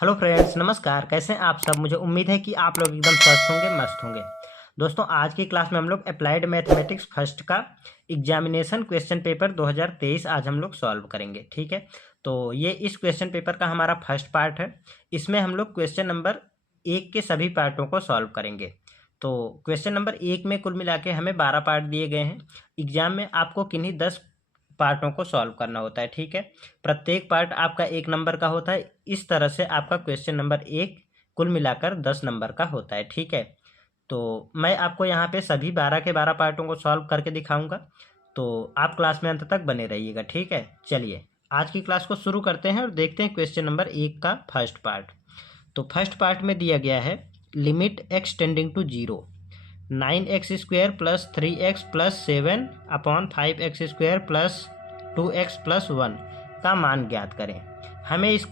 Hello friends, नमस्कार। कैसे हैं आप सब? मुझे उम्मीद है कि आप लोग एकदम स्वस्थ होंगे, मस्त होंगे। दोस्तों, आज की क्लास में हम लोग अप्लाइड मैथमेटिक्स फर्स्ट का एग्जामिनेशन क्वेश्चन पेपर 2023 आज हम लोग सॉल्व करेंगे। ठीक है, तो ये इस क्वेश्चन पेपर का हमारा फर्स्ट पार्ट है। इसमें हम लोग क्वेश्चन नंबर 1 के सभी पार्टों को सॉल्व करेंगे। तो क्वेश्चन नंबर 1 में कुल मिला के हमें 12 पार्ट दिए गए हैं। एग्जाम में आपको किन्हीं 10 पार्टों को सॉल्व करना होता है। ठीक है, प्रत्येक पार्ट आपका 1 नंबर का होता है। इस तरह से आपका क्वेश्चन नंबर 1 कुल मिलाकर 10 नंबर का होता है। ठीक है, तो मैं आपको यहाँ पे सभी 12 के 12 पार्टों को सॉल्व करके दिखाऊंगा, तो आप क्लास में अंत तक बने रहिएगा। ठीक है, चलिए आज की क्लास को शुरू करते हैं और देखते हैं क्वेश्चन नंबर 1 का फर्स्ट पार्ट। तो फर्स्ट पार्ट में दिया गया है limit x tending to zero 9x² plus 3x plus 7 upon 5x² plus 2x plus 1 का मान ज्ञात करें। हमें इस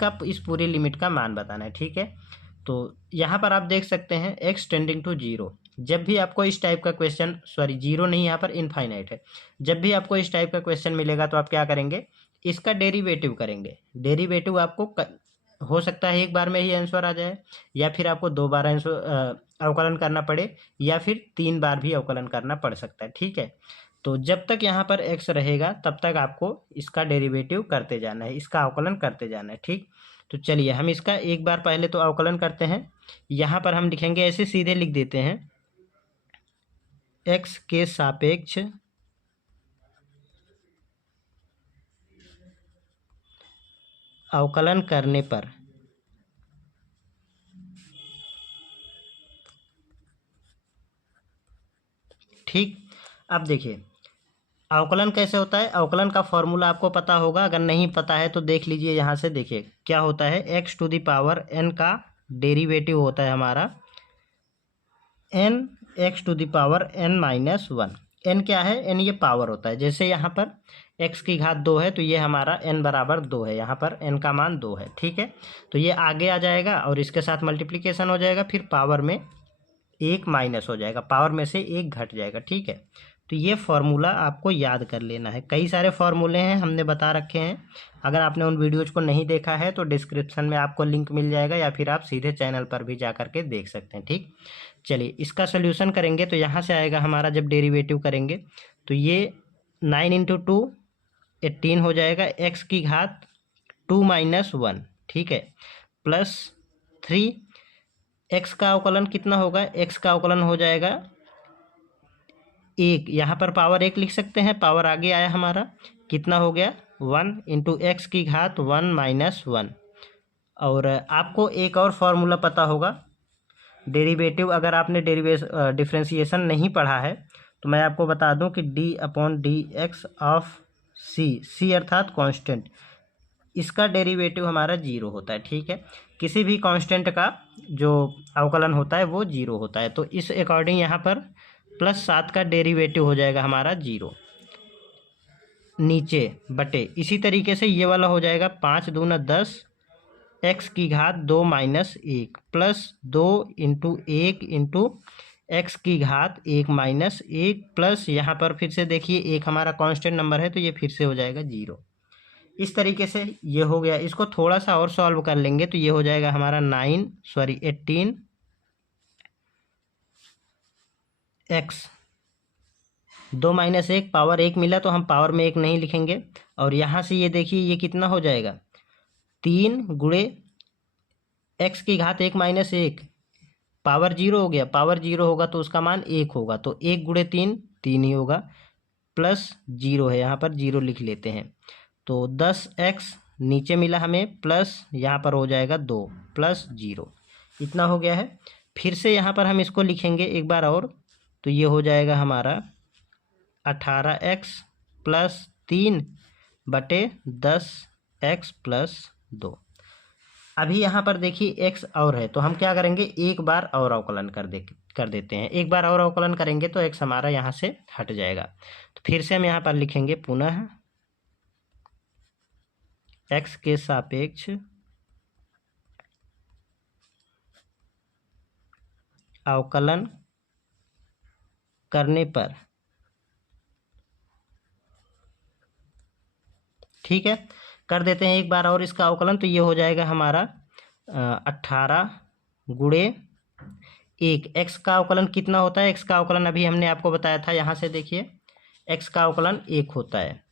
पूरी लिमिट का मान बताना है। ठीक है, तो यहाँ पर आप देख सकते हैं x टेंडिंग टू जीरो। जब भी आपको इस टाइप का क्वेश्चन, सॉरी जीरो नहीं, यहाँ पर इनफाइनाइट है। जब भी आपको इस टाइप का क्वेश्चन मिलेगा तो आप क्या करेंगे, इसका डेरिवेटिव करेंगे। डेरिवेटिव आपको हो सकता है एक बार में ही आंसर आ जाए, या फिर आपको 2 बार आंसर अवकलन करना पड़े, या फिर 3 बार भी अवकलन करना पड़ सकता है। ठीक है, तो जब तक यहाँ पर x रहेगा तब तक आपको इसका डेरिवेटिव करते जाना है, इसका अवकलन करते जाना है। ठीक, तो चलिए हम इसका एक बार पहले तो अवकलन करते हैं। यहाँ पर हम लिखेंगे, ऐसे सीधे लिख देते हैं, x के सापेक्ष अवकलन करने पर ठीक। अब देखिए अवकलन कैसे होता है। अवकलन का फॉर्मूला आपको पता होगा, अगर नहीं पता है तो देख लीजिए। यहाँ से देखिए क्या होता है, x to the power n का डेरिवेटिव होता है हमारा n x to the power n minus 1। n क्या है, n ये पावर होता है। जैसे यहाँ पर x की घात 2 है तो ये हमारा n बराबर 2 है, यहाँ पर n का मान 2 है। ठीक है, तो ये आगे आ जाएगा और इसके साथ मल्टीप्लिकेशन हो जाएगा, फिर पावर में 1 माइनस हो जाएगा, पावर में से 1 घट जाएगा। ठीक है, तो ये फॉर्मूला आपको याद कर लेना है। कई सारे फॉर्मूले हैं, हमने बता रखे हैं। अगर आपने उन वीडियोज़ को नहीं देखा है तो डिस्क्रिप्शन में आपको लिंक मिल जाएगा, या फिर आप सीधे चैनल पर भी जा करके देख सकते हैं। ठीक, चलिए इसका सोल्यूशन करेंगे तो यहाँ से आएगा हमारा, जब डेरिवेटिव करेंगे तो ये 9 इंटू 2 18 हो जाएगा, एक्स की घात 2 माइनस 1। ठीक है, प्लस 3, एक्स का अवकलन कितना होगा, एक्स का अवकलन हो जाएगा 1। यहाँ पर पावर 1 लिख सकते हैं, पावर आगे आया हमारा, कितना हो गया 1 इंटू एक्स की घात 1 माइनस 1। और आपको एक और फॉर्मूला पता होगा डेरिवेटिव, अगर आपने डिफ्रेंशिएशन नहीं पढ़ा है तो मैं आपको बता दूं कि d upon D X of C अर्थात कांस्टेंट, इसका डेरिवेटिव हमारा जीरो होता है। ठीक है, किसी भी कांस्टेंट का जो अवकलन होता है वो जीरो होता है, तो इस अकॉर्डिंग यहाँ पर +7 का डेरिवेटिव हो जाएगा हमारा जीरो नीचे बटे। इसी तरीके से ये वाला हो जाएगा 5 दूना 10, एक्स की घात 2 minus 1 plus 2 into 1 into x की घात 1 माइनस 1 प्लस, यहाँ पर फिर से देखिए एक हमारा कांस्टेंट नंबर है तो ये फिर से हो जाएगा जीरो। इस तरीके से ये हो गया। इसको थोड़ा सा और सॉल्व कर लेंगे तो ये हो जाएगा हमारा 18 एक्स 2 माइनस 1, पावर 1 मिला तो हम पावर में 1 नहीं लिखेंगे। और यहाँ से ये देखिए ये कितना हो जाएगा, 3 गुणे एक्स की घात 1 माइनस 1, पावर जीरो हो गया। पावर जीरो होगा तो उसका मान 1 होगा, तो 1 गुणे 3 3 ही होगा, प्लस जीरो है, यहाँ पर जीरो लिख लेते हैं। तो 10x नीचे मिला हमें, प्लस यहाँ पर हो जाएगा 2 प्लस जीरो, इतना हो गया है। फिर से यहाँ पर हम इसको लिखेंगे एक बार और, तो ये हो जाएगा हमारा 18x प्लस 3 बटे 10x प्लस 2। अभी यहाँ पर देखिए x और है तो हम क्या करेंगे, एक बार और अवकलन कर देते हैं। एक बार और अवकलन करेंगे तो x हमारा यहाँ से हट जाएगा। तो फिर से हम यहाँ पर लिखेंगे पुनः x के सापेक्ष अवकलन करने पर। ठीक है, कर देते हैं एक बार और इसका अवकलन, तो ये हो जाएगा हमारा 18 गुणे 1। एक्स का अवकलन कितना होता है? एक्स का अवकलन अभी हमने आपको बताया था, यहाँ से देखिए एक्स का अवकलन 1 होता है।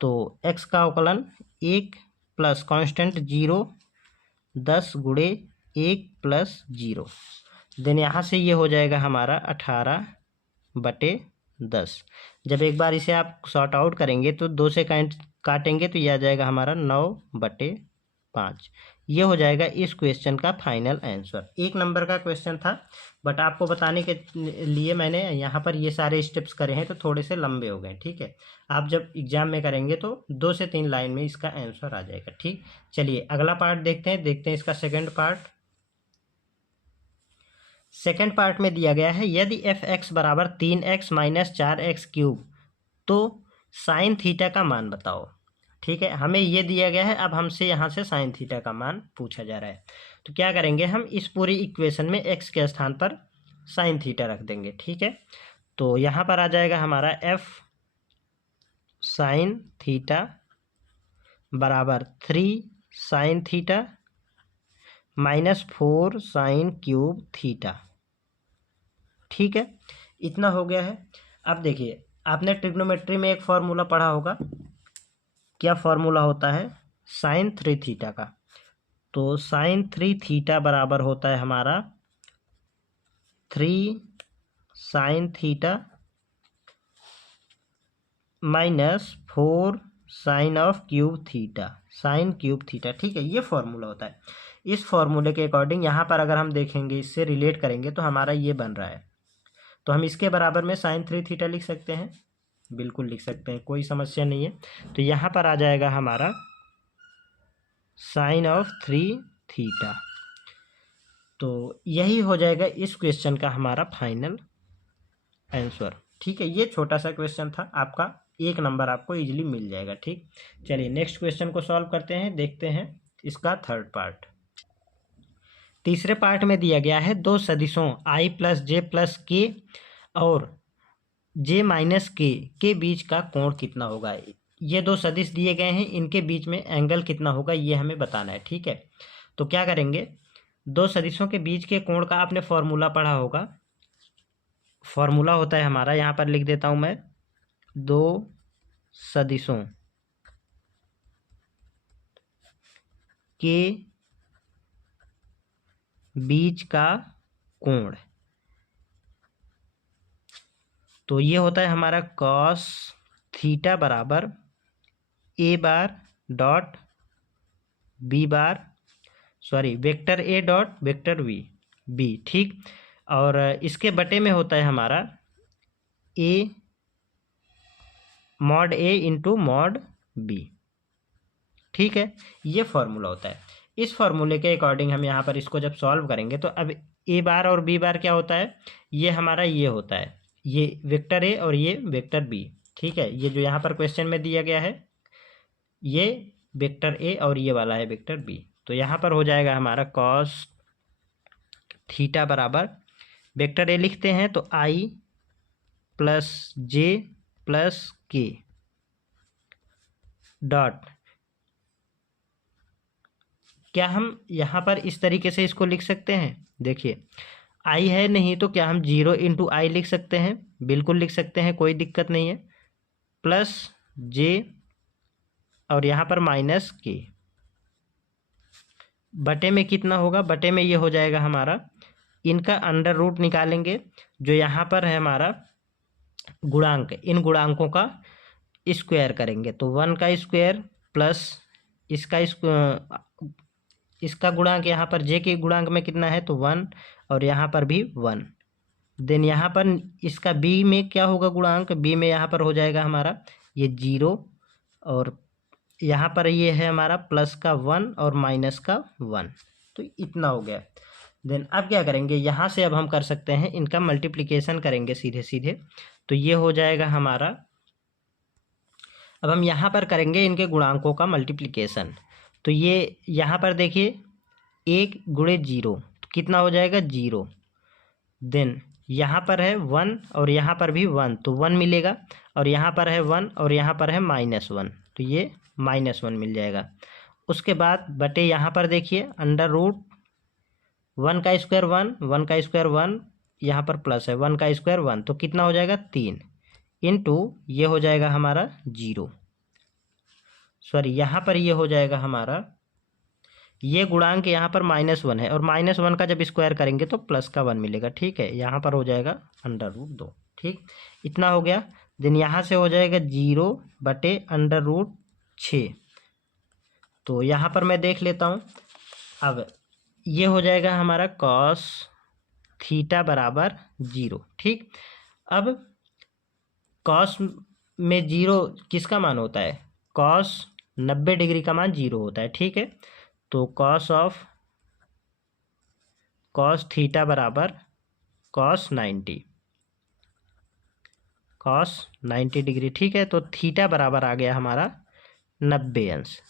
तो एक्स का अवकलन 1 प्लस कांस्टेंट 0 10 गुणे 1 प्लस 0। देन यहाँ से ये हो जाएगा हमारा 18/10। जब एक बार इसे आप सॉर्ट आउट करेंगे तो 2 से काटेंगे तो ये आ जाएगा हमारा 9/5। ये हो जाएगा इस क्वेश्चन का फाइनल आंसर। 1 नंबर का क्वेश्चन था, बट आपको बताने के लिए मैंने यहाँ पर ये सारे स्टेप्स करे हैं तो थोड़े से लंबे हो गए। ठीक है, आप जब एग्जाम में करेंगे तो 2 से 3 लाइन में इसका आंसर आ जाएगा। ठीक, चलिए अगला पार्ट देखते हैं इसका सेकेंड पार्ट। सेकेंड पार्ट में दिया गया है यदि f(x) बराबर 3x माइनस 4x क्यूब तो साइन थीटा का मान बताओ। ठीक है, हमें ये दिया गया है, अब हमसे यहाँ से साइन थीटा का मान पूछा जा रहा है। तो क्या करेंगे, हम इस पूरी इक्वेशन में x के स्थान पर साइन थीटा रख देंगे। ठीक है, तो यहाँ पर आ जाएगा हमारा f साइन थीटा बराबर 3 sine theta minus 4 sign cube theta. ठीक है, इतना हो गया है। अब देखिए, आपने ट्रिग्नोमेट्री में एक फॉर्मूला पढ़ा होगा, क्या फॉर्मूला होता है? साइन 3 थीटा का। तो साइन 3 थीटा बराबर होता है हमारा 3 sine theta minus 4 sine of cube theta, sine cube theta. ठीक है, ये फॉर्मूला होता है। इस फॉर्मूले के अकॉर्डिंग यहाँ पर अगर हम देखेंगे, इससे रिलेट करेंगे तो हमारा ये बन रहा है। तो हम इसके बराबर में साइन 3 थीटा लिख सकते हैं, बिल्कुल लिख सकते हैं, कोई समस्या नहीं है। तो यहाँ पर आ जाएगा हमारा साइन ऑफ 3 थीटा। तो यही हो जाएगा इस क्वेश्चन का हमारा फाइनल आंसर। ठीक है, ये छोटा सा क्वेश्चन था आपका, 1 नंबर आपको इजीली मिल जाएगा। ठीक, चलिए नेक्स्ट क्वेश्चन को सॉल्व करते हैं, देखते हैं इसका थर्ड पार्ट। तीसरे पार्ट में दिया गया है 2 सदिशों i प्लस जे प्लस के और j माइनस के बीच का कोण कितना होगा। ये 2 सदिश दिए गए हैं, इनके बीच में एंगल कितना होगा ये हमें बताना है। ठीक है, तो क्या करेंगे, 2 सदिशों के बीच के कोण का आपने फॉर्मूला पढ़ा होगा। फॉर्मूला होता है हमारा, यहाँ पर लिख देता हूँ मैं, 2 सदिशों के बीच का कोण, तो ये होता है हमारा कॉस थीटा बराबर A bar dot B bar, sorry vector A dot vector B. ठीक, और इसके बटे में होता है हमारा A mod A into mod B. ठीक है, ये फॉर्मूला होता है। इस फॉर्मूले के अकॉर्डिंग हम यहाँ पर इसको जब सॉल्व करेंगे तो अब ए बार और बी बार क्या होता है, ये हमारा ये होता है, ये वेक्टर ए और ये वेक्टर बी। ठीक है, ये जो यहाँ पर क्वेश्चन में दिया गया है ये वेक्टर ए और ये वाला है वेक्टर बी। तो यहाँ पर हो जाएगा हमारा कॉस थीटा बराबर, वेक्टर ए लिखते हैं तो आई प्लस जे प्लस के डॉट, क्या हम यहाँ पर इस तरीके से इसको लिख सकते हैं? देखिए आई है नहीं तो क्या हम 0 इंटू आई लिख सकते हैं? बिल्कुल लिख सकते हैं, कोई दिक्कत नहीं है, प्लस जे और यहाँ पर माइनस के, बटे में कितना होगा, बटे में ये हो जाएगा हमारा, इनका अंडर रूट निकालेंगे, जो यहाँ पर है हमारा गुणांक, इन गुणांकों का स्क्वायर करेंगे तो 1 का स्क्वायर प्लस इसका गुणांक यहाँ पर जे के गुणांक में कितना है तो 1 और यहाँ पर भी 1। देन यहाँ पर इसका बी में क्या होगा गुणांक, बी में यहाँ पर हो जाएगा हमारा ये 0 और यहाँ पर ये है हमारा प्लस का 1 और माइनस का 1। तो इतना हो गया। देन अब क्या करेंगे, यहाँ से अब हम कर सकते हैं इनका मल्टीप्लिकेशन करेंगे सीधे सीधे, तो ये हो जाएगा हमारा, अब हम यहाँ पर करेंगे इनके गुणांकों का मल्टीप्लिकेशन। तो ये यहाँ पर देखिए 1 गुणे 0 तो कितना हो जाएगा 0। देन यहाँ पर है 1 और यहाँ पर भी 1 तो 1 मिलेगा, और यहाँ पर है 1 और यहाँ पर है -1 तो ये -1 मिल जाएगा। उसके बाद बटे यहाँ पर देखिए अंडर रूट 1 का स्क्वायर 1, 1 का स्क्वायर 1, यहाँ पर प्लस है 1 का स्क्वायर 1, तो कितना हो जाएगा 3 इंटू ये हो जाएगा हमारा 0, सॉरी यहाँ पर ये हो जाएगा हमारा, ये गुणांक यहाँ पर -1 है और -1 का जब स्क्वायर करेंगे तो प्लस का 1 मिलेगा। ठीक है, यहाँ पर हो जाएगा √2। ठीक, इतना हो गया। देन यहाँ से हो जाएगा 0/√6। तो यहाँ पर मैं देख लेता हूँ। अब ये हो जाएगा हमारा cos थीटा बराबर 0। ठीक, अब cos में 0 किसका मान होता है? cos 90 डिग्री का मान 0 होता है। ठीक है, तो cos थीटा बराबर cos 90 डिग्री। ठीक है, तो थीटा बराबर आ गया हमारा 90 अंश।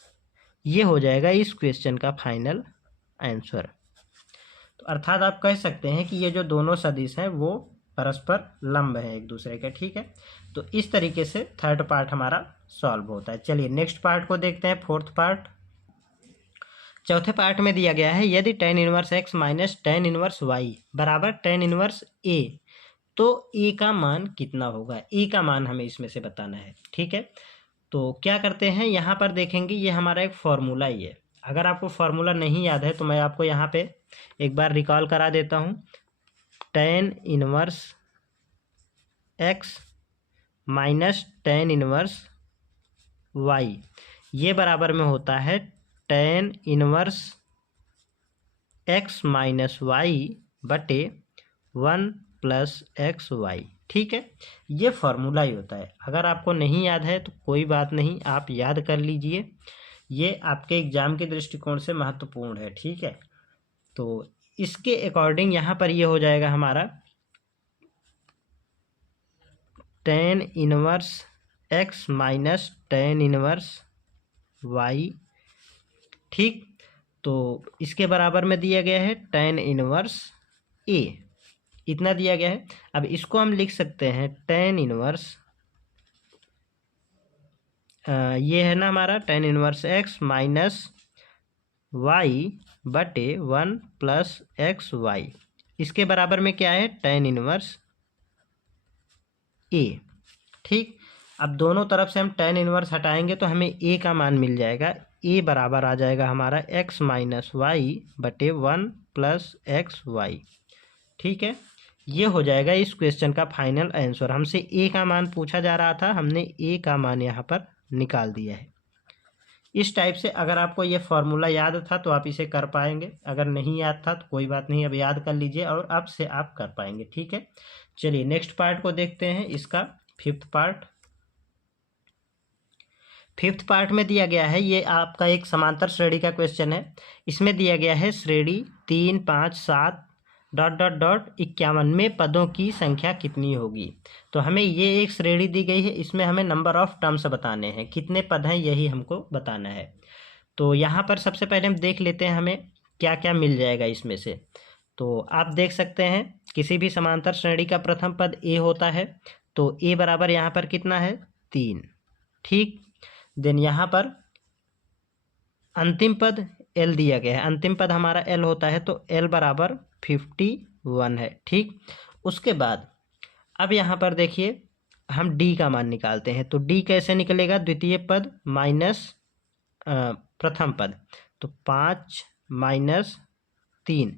ये हो जाएगा इस क्वेश्चन का फाइनल आंसर। तो अर्थात आप कह सकते हैं कि ये जो दोनों सदिश हैं वो परस्पर लंब हैं एक दूसरे के। ठीक है, तो इस तरीके से थर्ड पार्ट हमारा सॉल्व होता है। चलिए नेक्स्ट पार्ट को देखते हैं, फोर्थ पार्ट। चौथे पार्ट में दिया गया है यदि tan inverse x minus tan inverse y बराबर tan इनवर्स a, तो a का मान कितना होगा? a का मान हमें इसमें से बताना है। ठीक है, तो क्या करते हैं, यहाँ पर देखेंगे ये हमारा एक फॉर्मूला ही है। अगर आपको फॉर्मूला नहीं याद है तो मैं आपको यहाँ पे एक बार रिकॉल करा देता हूँ। tan inverse x minus tan inverse y ये बराबर में होता है tan inverse x minus y बटे 1 प्लस एक्स वाई। ठीक है, ये फॉर्मूला ही होता है। अगर आपको नहीं याद है तो कोई बात नहीं, आप याद कर लीजिए, ये आपके एग्जाम के दृष्टिकोण से महत्वपूर्ण है। ठीक है, तो इसके अकॉर्डिंग यहाँ पर ये हो जाएगा हमारा tan inverse x minus tan inverse y। ठीक, तो इसके बराबर में दिया गया है tan इनवर्स a, इतना दिया गया है। अब इसको हम लिख सकते हैं tan इनवर्स, ये है ना हमारा tan inverse x minus y बटे 1 प्लस एक्स वाई। इसके बराबर में क्या है? tan inverse a। ठीक, अब दोनों तरफ से हम tan इनवर्स हटाएंगे तो हमें a का मान मिल जाएगा। a बराबर आ जाएगा हमारा x माइनस वाई बटे 1 प्लस एक्स वाई। ठीक है, ये हो जाएगा इस क्वेश्चन का फाइनल आंसर। हमसे a का मान पूछा जा रहा था, हमने a का मान यहाँ पर निकाल दिया है। इस टाइप से अगर आपको ये फॉर्मूला याद था तो आप इसे कर पाएंगे, अगर नहीं याद था तो कोई बात नहीं, अब याद कर लीजिए और अब से आप कर पाएंगे। ठीक है, चलिए नेक्स्ट पार्ट को देखते हैं, इसका फिफ्थ पार्ट। फिफ्थ पार्ट में दिया गया है, ये आपका एक समांतर श्रेणी का क्वेश्चन है। इसमें दिया गया है श्रेणी 3, 5, 7 ... 51 पदों की संख्या कितनी होगी। तो हमें ये एक श्रेणी दी गई है, इसमें हमें नंबर ऑफ टर्म्स बताने हैं, कितने पद हैं यही हमको बताना है। तो यहाँ पर सबसे पहले हम देख लेते हैं हमें क्या क्या मिल जाएगा इसमें से। तो आप देख सकते हैं किसी भी समांतर श्रेणी का प्रथम पद a होता है, तो a बराबर यहाँ पर कितना है? 3। ठीक, देन यहाँ पर अंतिम पद l दिया गया है, अंतिम पद हमारा l होता है, तो l बराबर 51 है। ठीक, उसके बाद अब यहाँ पर देखिए हम d का मान निकालते हैं। तो d कैसे निकलेगा? द्वितीय पद माइनस प्रथम पद, तो 5 माइनस 3।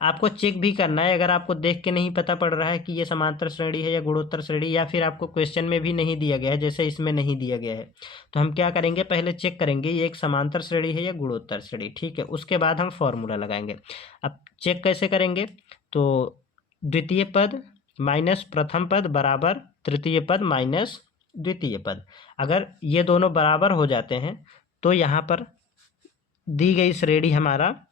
आपको चेक भी करना है, अगर आपको देख के नहीं पता पड़ रहा है कि ये समांतर श्रेणी है या गुणोत्तर श्रेणी, या फिर आपको क्वेश्चन में भी नहीं दिया गया है जैसे इसमें नहीं दिया गया है, तो हम क्या करेंगे, पहले चेक करेंगे ये एक समांतर श्रेणी है या गुणोत्तर श्रेणी। ठीक है, उसके बाद हम फॉर्मूला लगाएंगे। अब चेक कैसे करेंगे? तो द्वितीय पद माइनस प्रथम पद बराबर तृतीय पद माइनस द्वितीय पद। अगर ये दोनों बराबर हो जाते हैं तो यहाँ पर दी गई श्रेणी हमारा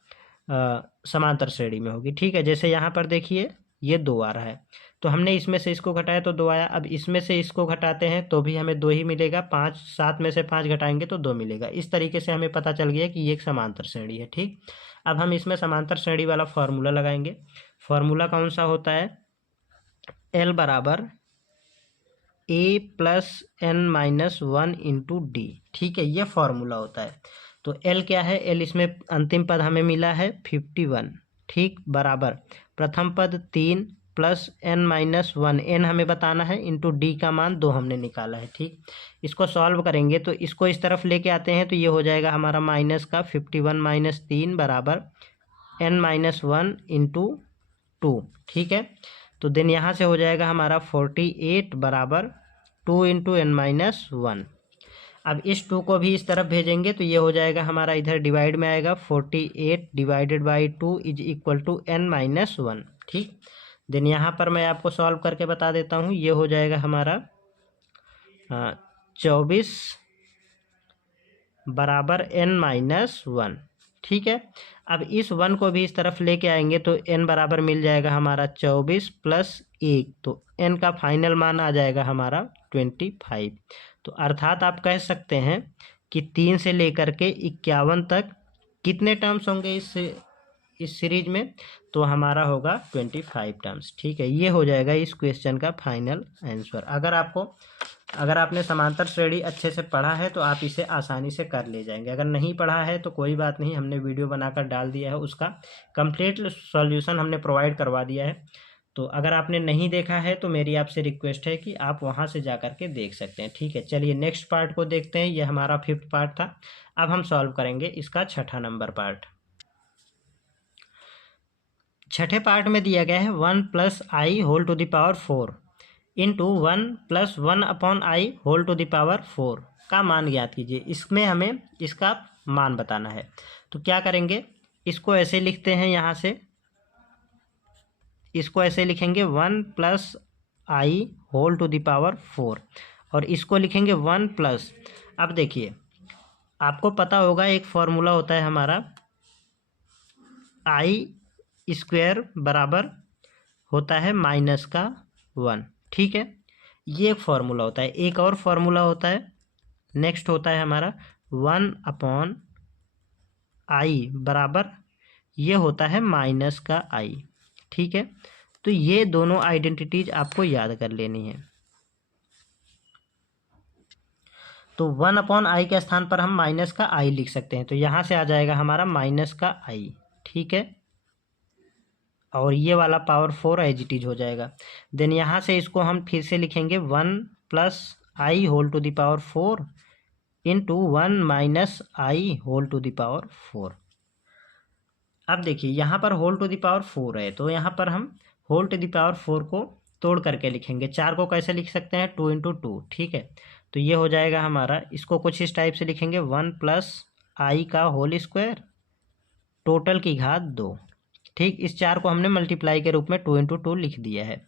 समांतर श्रेणी में होगी। ठीक है, जैसे यहाँ पर देखिए ये 2 आ रहा है, तो हमने इसमें से इसको घटाया तो 2 आया। अब इसमें से इसको घटाते हैं तो भी हमें 2 ही मिलेगा। 5 7 में से 5 घटाएंगे तो 2 मिलेगा। इस तरीके से हमें पता चल गया कि ये एक समांतर श्रेणी है। ठीक, अब हम इसमें समांतर श्रेणी वाला फॉर्मूला लगाएंगे। फॉर्मूला कौन सा होता है? L बराबर a plus n minus 1 into D. ठीक है, ये फॉर्मूला होता है। तो L क्या है? L इसमें अंतिम पद हमें मिला है 51। ठीक, बराबर प्रथम पद 3 प्लस n-1, n हमें बताना है, इंटू डी का मान 2 हमने निकाला है। ठीक, इसको सॉल्व करेंगे तो इसको इस तरफ लेके आते हैं तो ये हो जाएगा हमारा माइनस का 51 माइनस 3 बराबर n-1 इंटू 2। ठीक है, तो देन यहाँ से हो जाएगा हमारा 48 बराबर 2 इंटू n-1। अब इस 2 को भी इस तरफ भेजेंगे तो ये हो जाएगा हमारा, इधर डिवाइड में आएगा, 48 divided by 2 is equal to n-1। ठीक, देन यहाँ पर मैं आपको सॉल्व करके बता देता हूँ। ये हो जाएगा हमारा 24 बराबर n-1। ठीक है, अब इस 1 को भी इस तरफ लेके आएंगे तो n बराबर मिल जाएगा हमारा 24 प्लस 1, तो n का फाइनल मान आ जाएगा हमारा 25। तो अर्थात आप कह सकते हैं कि 3 से लेकर के 51 तक कितने टर्म्स होंगे इस सीरीज में, तो हमारा होगा 25 टर्म्स। ठीक है, ये हो जाएगा इस क्वेश्चन का फाइनल आंसर। अगर आपने समांतर श्रेणी अच्छे से पढ़ा है तो आप इसे आसानी से कर ले जाएंगे। अगर नहीं पढ़ा है तो कोई बात नहीं, हमने वीडियो बनाकर डाल दिया है, उसका कंप्लीट सॉल्यूशन हमने प्रोवाइड करवा दिया है। तो अगर आपने नहीं देखा है तो मेरी आपसे रिक्वेस्ट है कि आप वहां से जा करके देख सकते हैं। ठीक है, चलिए नेक्स्ट पार्ट को देखते हैं। ये हमारा 5th पार्ट था। अब हम सॉल्व करेंगे इसका 6ठा नंबर पार्ट। छठे पार्ट में दिया गया है 1 plus i whole to the power 4 into 1 plus 1 upon i whole to the power 4 का मान ज्ञात कीजिए। इसमें हमें इसका मान बताना है। तो क्या करेंगे, इसको ऐसे लिखते हैं, यहाँ से इसको ऐसे लिखेंगे 1 plus i whole to the power 4, और इसको लिखेंगे 1 प्लस, अब देखिए आपको पता होगा एक फॉर्मूला होता है हमारा, आई स्क्वायर बराबर होता है माइनस का 1। ठीक है, ये एक फॉर्मूला होता है। एक और फॉर्मूला होता है, नेक्स्ट होता है हमारा 1 अपॉन आई बराबर, ये होता है माइनस का आई। ठीक है, तो ये दोनों आइडेंटिटीज आपको याद कर लेनी है। तो 1 अपॉन आई के स्थान पर हम माइनस का आई लिख सकते हैं, तो यहाँ से आ जाएगा हमारा माइनस का आई। ठीक है, और ये वाला पावर 4 एज इट इज हो जाएगा। देन यहाँ से इसको हम फिर से लिखेंगे 1 plus i whole to the power 4 into 1 minus i whole to the power 4। अब देखिए यहाँ पर होल टू द पावर 4 है, तो यहाँ पर हम होल टू द पावर 4 को तोड़ करके लिखेंगे। 4 को कैसे लिख सकते हैं, 2 इंटू 2। ठीक है, तो ये हो जाएगा हमारा, इसको कुछ इस टाइप से लिखेंगे 1 प्लस आई का होल स्क्वायर टोटल की घात 2। ठीक, इस 4 को हमने मल्टीप्लाई के रूप में 2 इंटू 2 लिख दिया है।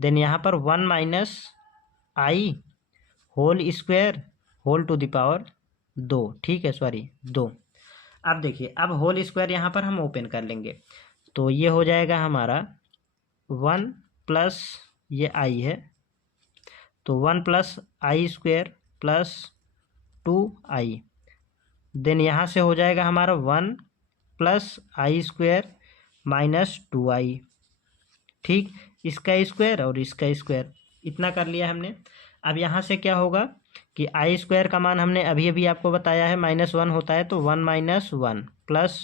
देन यहाँ पर 1 minus i whole square whole to the power 2। ठीक है, सॉरी 2। अब देखिए, अब होल स्क्वायर यहाँ पर हम ओपन कर लेंगे, तो ये हो जाएगा हमारा 1 प्लस ये आई है, तो 1 प्लस आई स्क्वायर प्लस 2 आई। देन यहाँ से हो जाएगा हमारा 1 प्लस आई स्क्वायर माइनस 2 आई। ठीक, इसका स्क्वायर और इसका स्क्वायर, इतना कर लिया हमने। अब यहाँ से क्या होगा कि आई स्क्वायर का मान हमने अभी अभी आपको बताया है -1 होता है, तो 1 माइनस 1 प्लस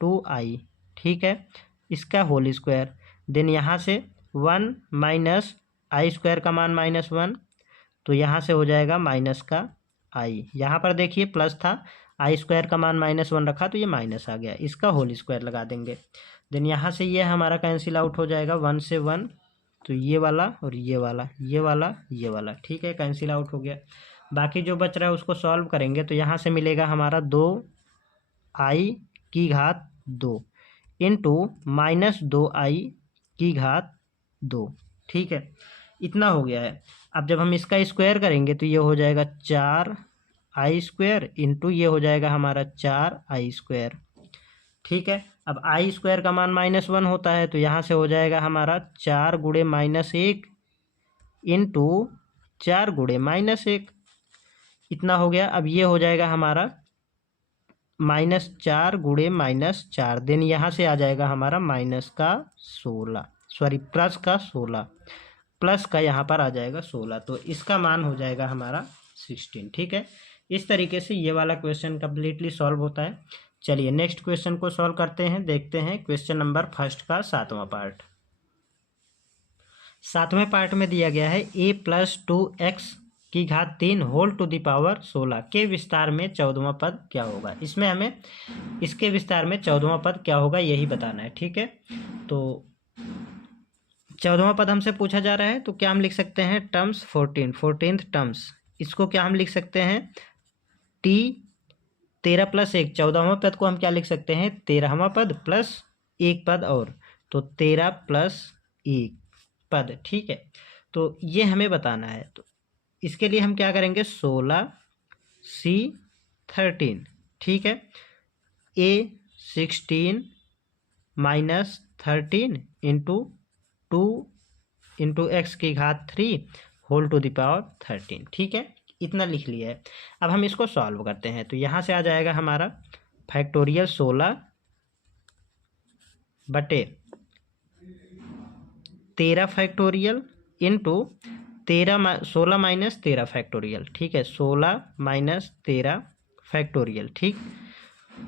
2 आई। ठीक है, इसका होल स्क्वायर। देन यहाँ से 1 माइनस आई स्क्वायर का मान -1, तो यहाँ से हो जाएगा माइनस का आई। यहाँ पर देखिए प्लस था, आई स्क्वायर का मान -1 रखा तो ये माइनस आ गया, इसका होल स्क्वायर लगा देंगे। देन यहाँ से ये हमारा कैंसिल आउट हो जाएगा, 1 से 1, तो ये वाला और ये वाला, ये वाला, ये वाला। ठीक है, कैंसिल आउट हो गया। बाकी जो बच रहा है उसको सॉल्व करेंगे, तो यहाँ से मिलेगा हमारा 2 आई की घात 2 इंटू माइनस 2 आई की घात 2। ठीक है, इतना हो गया है। अब जब हम इसका स्क्वायर करेंगे तो ये हो जाएगा 4 आई स्क्वायर इंटू ये हो जाएगा हमारा 4 आई स्क्वायर। ठीक है, अब आई स्क्वायर का मान -1 होता है, तो यहाँ से हो जाएगा हमारा 4 गुणे -1 इंटू 4 गुणे -1, इतना हो गया। अब ये हो जाएगा हमारा -4 गुणे -4। देन यहाँ से आ जाएगा हमारा माइनस का 16, सॉरी प्लस का 16, प्लस का यहाँ पर आ जाएगा 16, तो इसका मान हो जाएगा हमारा 16। ठीक है, इस तरीके से ये वाला क्वेश्चन कम्प्लीटली सॉल्व होता है। चलिए नेक्स्ट क्वेश्चन को सॉल्व करते हैं। देखते हैं क्वेश्चन नंबर फर्स्ट का 7वां पार्ट। 7वें पार्ट में दिया गया है a + 2x की घात 3 होल टू द पावर 16 के विस्तार में 14वां पद क्या होगा। इसमें हमें इसके विस्तार में 14वां पद क्या होगा यही बताना है। ठीक है, तो 14वां पद हमसे पूछा जा रहा है, तो क्या हम लिख सकते हैं टर्म्स 14th टर्म्स। इसको क्या हम लिख सकते हैं t 13 + 1 14वां पद को हम क्या लिख सकते हैं 13वां पद प्लस एक पद और, तो 13 + 1 पद। ठीक है, तो ये हमें बताना है। तो इसके लिए हम क्या करेंगे 16 - 13। ठीक है, a 16 - 13 इंटू 2 इंटू एक्स की घात 3 होल टू द पावर 13। ठीक है, इतना लिख लिया है। अब हम इसको सॉल्व करते हैं, तो यहाँ से आ जाएगा हमारा फैक्टोरियल 16 बटे 13 फैक्टोरियल इंटू 16 - 13 फैक्टोरियल। ठीक है, 16 - 13 फैक्टोरियल। ठीक,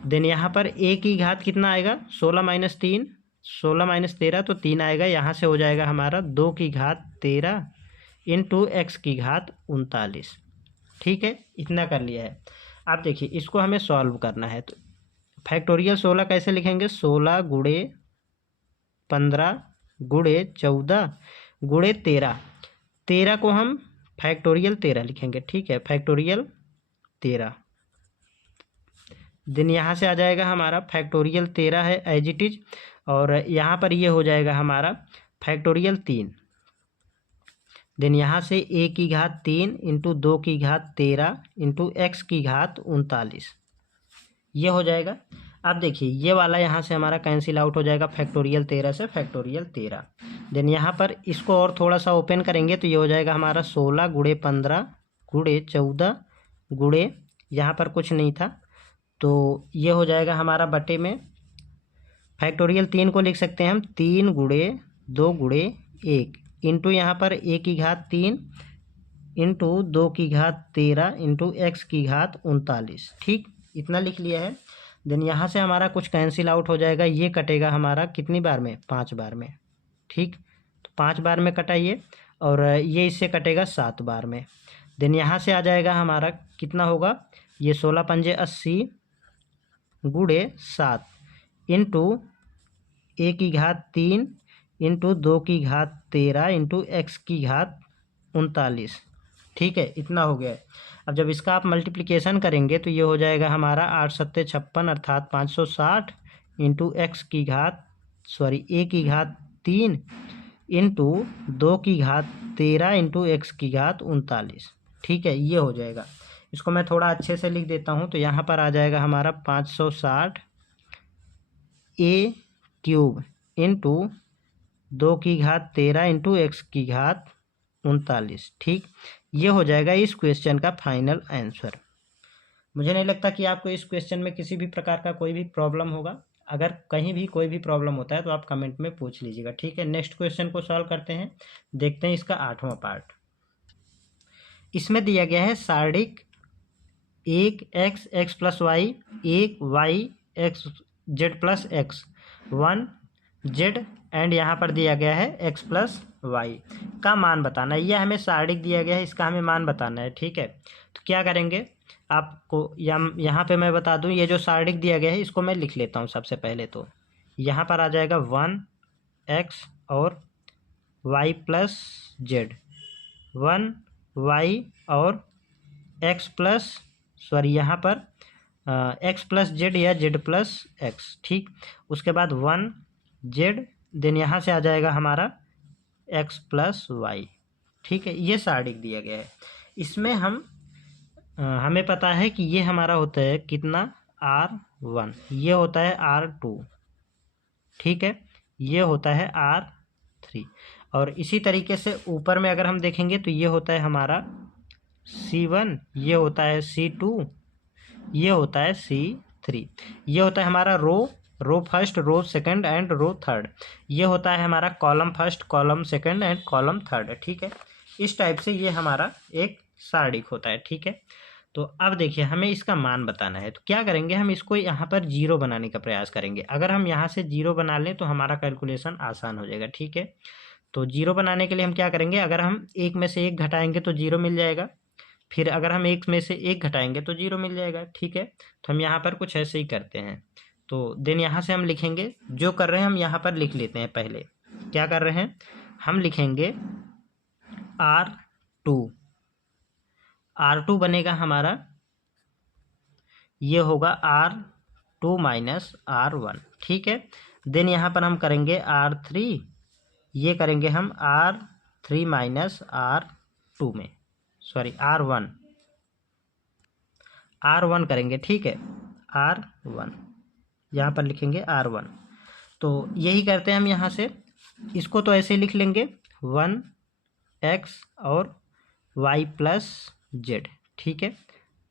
देन यहाँ पर a की घात कितना आएगा 16 - 3, 16 - 13 तो 3 आएगा। यहाँ से हो जाएगा हमारा 2 की घात 13 इंटू एक्स की घात 39। ठीक है, इतना कर लिया है। अब देखिए इसको हमें सॉल्व करना है, तो फैक्टोरियल 16 कैसे लिखेंगे 16 गुणे 15 गुणे 14 गुणे 13। 13 को हम फैक्टोरियल 13 लिखेंगे। ठीक है, फैक्टोरियल 13। देन यहाँ से आ जाएगा हमारा फैक्टोरियल 13 है एज इट इज, और यहाँ पर ये हो जाएगा हमारा फैक्टोरियल 3। देन यहाँ से a की घात 3 इंटू 2 की घात 13 इंटू एक्स की घात 39 ये हो जाएगा। अब देखिए ये वाला यहाँ से हमारा कैंसिल आउट हो जाएगा फैक्टोरियल 13 से फैक्टोरियल 13। देन यहाँ पर इसको और थोड़ा सा ओपन करेंगे तो ये हो जाएगा हमारा 16 गुणे 15 गुणे 14 गुणे, यहाँ पर कुछ नहीं था तो ये हो जाएगा हमारा बटे में फैक्टोरियल 3 को लिख सकते हैं हम 3 गुणे 2 गुणे 1 इंटू यहाँ पर a की घात 3 इंटू 2 की घात 13 इंटू एक्स की घात 39। ठीक, इतना लिख लिया है। देन यहाँ से हमारा कुछ कैंसिल आउट हो जाएगा, ये कटेगा हमारा कितनी बार में 5 बार में। ठीक, तो 5 बार में कटा ये, और ये इससे कटेगा 7 बार में। देन यहाँ से आ जाएगा हमारा कितना होगा ये 16 पंजे 80 गुणे 7 इंटू a की घात 3 इंटू 2 की घात 13 इंटू एक्स की घात 39। ठीक है, इतना हो गया है। अब जब इसका आप मल्टीप्लिकेशन करेंगे तो ये हो जाएगा हमारा 8 सत्ते 56 अर्थात 560 इंटू एक्स की घात a की घात 3 इंटू 2 की घात 13 इंटू एक्स की घात 39। ठीक है, ये हो जाएगा। इसको मैं थोड़ा अच्छे से लिख देता हूँ, तो यहाँ पर आ जाएगा हमारा 560 a³ इंटू 2 की घात 13 इंटू एक्स की घात 39। ठीक, ये हो जाएगा इस क्वेश्चन का फाइनल आंसर। मुझे नहीं लगता कि आपको इस क्वेश्चन में किसी भी प्रकार का कोई भी प्रॉब्लम होगा। अगर कहीं भी कोई भी प्रॉब्लम होता है तो आप कमेंट में पूछ लीजिएगा। ठीक है, नेक्स्ट क्वेश्चन को सॉल्व करते हैं। देखते हैं इसका 8वां पार्ट। इसमें दिया गया है सारणिक 1 x x + y 1 y x z + x 1 z and यहाँ पर दिया गया है x + y का मान बताना है। यह हमें सारणिक दिया गया है, इसका हमें मान बताना है। ठीक है, तो क्या करेंगे आपको यहाँ पे मैं बता दूँ, ये जो सारणिक दिया गया है इसको मैं लिख लेता हूँ सबसे पहले। तो यहाँ पर आ जाएगा 1x और y + z 1 y और यहाँ पर x + z या z + x। ठीक, उसके बाद 1 z, देन यहाँ से आ जाएगा हमारा x + y। ठीक है, ये सारणिक दिया गया है। इसमें हमें पता है कि ये हमारा होता है कितना r1, ये होता है r2। ठीक है, ये होता है r3, और इसी तरीके से ऊपर में अगर हम देखेंगे तो ये होता है हमारा C1, ये होता है C2, ये होता है C3। ये होता है हमारा row first, row second and row third. ये होता है हमारा column first, column second and column third. ठीक है, इस टाइप से ये हमारा एक सारणिक होता है। ठीक है, तो अब देखिए हमें इसका मान बताना है, तो क्या करेंगे, हम इसको यहाँ पर जीरो बनाने का प्रयास करेंगे। अगर हम यहाँ से जीरो बना लें तो हमारा कैलकुलेशन आसान हो जाएगा, ठीक है। तो जीरो बनाने के लिए हम क्या करेंगे, अगर हम एक में से एक घटाएंगे तो जीरो मिल जाएगा, फिर अगर हम एक में से एक घटाएंगे तो जीरो मिल जाएगा, ठीक है। तो हम यहाँ पर कुछ ऐसे ही करते हैं। तो देन यहाँ से हम लिखेंगे, जो कर रहे हैं हम यहाँ पर लिख लेते हैं। पहले क्या कर रहे हैं, हम लिखेंगे R2 बनेगा हमारा, ये होगा R2 माइनस R1, ठीक है। देन यहाँ पर हम करेंगे R3, ये करेंगे हम R3 माइनस R2 में, सॉरी R1 करेंगे, ठीक है। R1 यहाँ पर लिखेंगे R1। तो यही करते हैं हम यहाँ से, इसको तो ऐसे लिख लेंगे 1x और y प्लस जेड, ठीक है।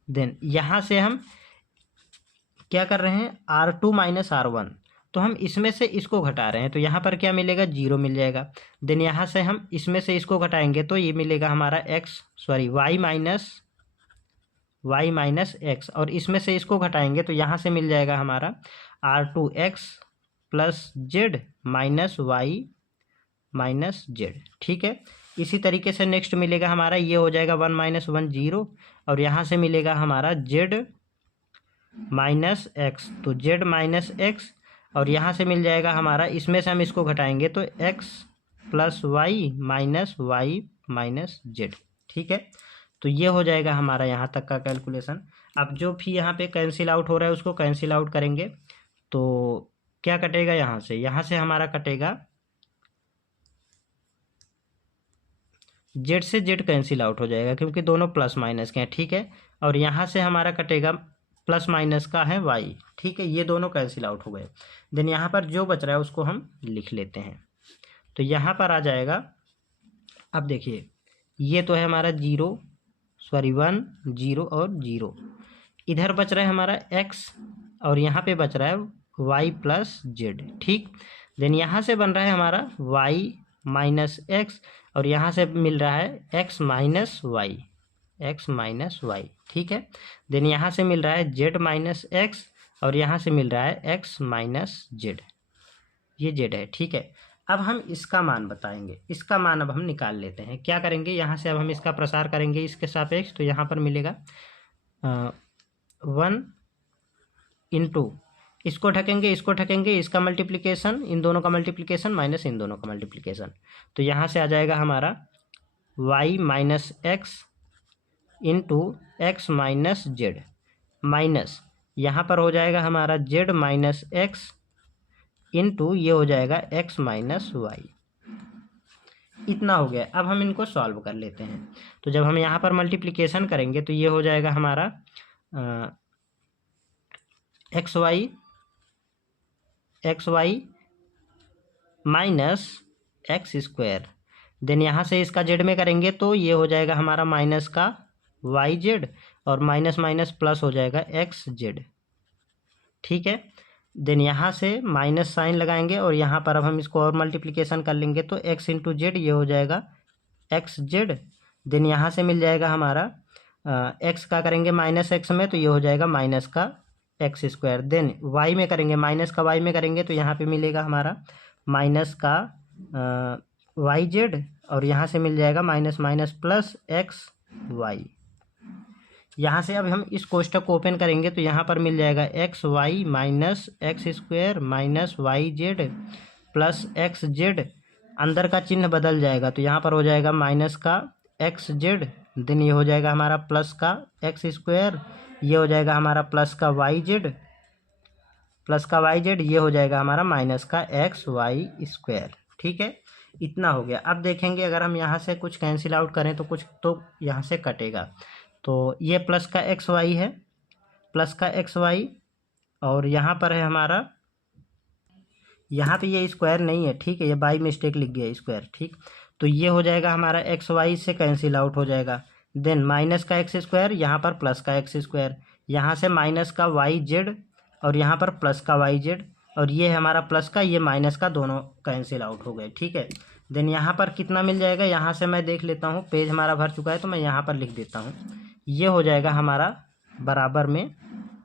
देन यहाँ से हम क्या कर रहे हैं, R2 माइनस R1, तो हम इसमें से इसको घटा रहे हैं, तो यहाँ पर क्या मिलेगा, जीरो मिल जाएगा। देन यहाँ से हम इसमें से इसको घटाएंगे तो ये मिलेगा हमारा y माइनस x, और इसमें से इसको घटाएंगे तो यहाँ से मिल जाएगा हमारा R2x plus Z minus y minus Z, ठीक है। इसी तरीके से नेक्स्ट मिलेगा हमारा, ये हो जाएगा 1 माइनस 1 0, और यहाँ से मिलेगा हमारा z माइनस एक्स, तो z माइनस एक्स, और यहाँ से मिल जाएगा हमारा, इसमें से हम इसको घटाएंगे तो x plus y minus Z, ठीक है। तो ये हो जाएगा हमारा यहाँ तक का कैलकुलेशन। अब जो भी यहाँ पे कैंसिल आउट हो रहा है उसको कैंसिल आउट करेंगे, तो क्या कटेगा, यहाँ से हमारा कटेगा जेड से जेड कैंसिल आउट हो जाएगा क्योंकि दोनों प्लस माइनस के हैं, ठीक है। और यहाँ से हमारा कटेगा प्लस माइनस का है वाई, ठीक है। ये दोनों कैंसिल आउट हो गए। देन यहाँ पर जो बच रहा है उसको हम लिख लेते हैं, तो यहाँ पर आ जाएगा, अब देखिए ये तो है हमारा 1 0 और 0, इधर बच रहा है हमारा x, और यहाँ पे बच रहा है y प्लस जेड, ठीक। देन यहाँ से बन रहा है हमारा y माइनस एक्स, और यहाँ से मिल रहा है x माइनस वाई, ठीक है। देन यहाँ से मिल रहा है z माइनस एक्स, और यहाँ से मिल रहा है x माइनस जेड, ये z है, ठीक है। अब हम इसका मान बताएंगे, इसका मान अब हम निकाल लेते हैं। क्या करेंगे, यहाँ से अब हम इसका प्रसार करेंगे इसके सापेक्ष, तो यहाँ पर मिलेगा 1 इंटू, इसको ढकेंगे इसका मल्टीप्लिकेशन, इन दोनों का मल्टीप्लिकेशन माइनस इन दोनों का मल्टीप्लिकेशन, तो यहाँ से आ जाएगा हमारा y minus x into x minus Z, minus यहाँ पर हो जाएगा हमारा z माइनस एक्स इंटू ये हो जाएगा x माइनस वाई। इतना हो गया। अब हम इनको सॉल्व कर लेते हैं, तो जब हम यहाँ पर मल्टीप्लिकेशन करेंगे तो ये हो जाएगा हमारा x y minus x square. Then यहाँ से इसका जेड में करेंगे तो ये हो जाएगा हमारा माइनस का वाई जेड, और माइनस माइनस प्लस हो जाएगा एक्स जेड, ठीक है। देन यहाँ से माइनस साइन लगाएंगे, और यहाँ पर अब हम इसको और मल्टीप्लिकेशन कर लेंगे तो x इंटू जेड, ये हो जाएगा एक्स जेड। देन यहाँ से मिल जाएगा हमारा x का करेंगे माइनस एक्स में, तो ये हो जाएगा माइनस का एक्स स्क्वायर। देन y में करेंगे, माइनस का y में करेंगे तो यहाँ पे मिलेगा हमारा माइनस का वाई जेड, और यहाँ से मिल जाएगा minus minus plus x y. यहाँ से अब हम इस कोष्टक को ओपन करेंगे तो यहाँ पर मिल जाएगा x y minus x square minus y z plus x z, अंदर का चिन्ह बदल जाएगा तो यहाँ पर हो जाएगा माइनस का एक्स जेड, देन ये हो जाएगा हमारा प्लस का एक्स स्क्वायर, ये हो जाएगा हमारा प्लस का वाई जेड, ये हो जाएगा हमारा माइनस का एक्स वाई स्क्वायर, ठीक है। इतना हो गया। अब देखेंगे अगर हम यहाँ से कुछ कैंसिल आउट करें तो कुछ तो यहाँ से कटेगा, तो ये प्लस का एक्स वाई है, और यहाँ पर है हमारा, यहाँ पे ये स्क्वायर नहीं है, ठीक है, ये बाई मिस्टेक लिख गया स्क्वायर, ठीक। तो ये हो जाएगा हमारा एक्स वाई से कैंसिल आउट हो जाएगा। देन माइनस का एक्स स्क्वायर, यहाँ पर प्लस का एक्स स्क्वायर, यहाँ से माइनस का वाई जेड, और यहाँ पर प्लस का वाई जेड, और ये है हमारा प्लस का, ये माइनस का, दोनों कैंसिल आउट हो गए, ठीक है। देन यहाँ पर कितना मिल जाएगा, यहाँ से मैं देख लेता हूँ, पेज हमारा भर चुका है तो मैं यहाँ पर लिख देता हूँ। ये हो जाएगा हमारा बराबर में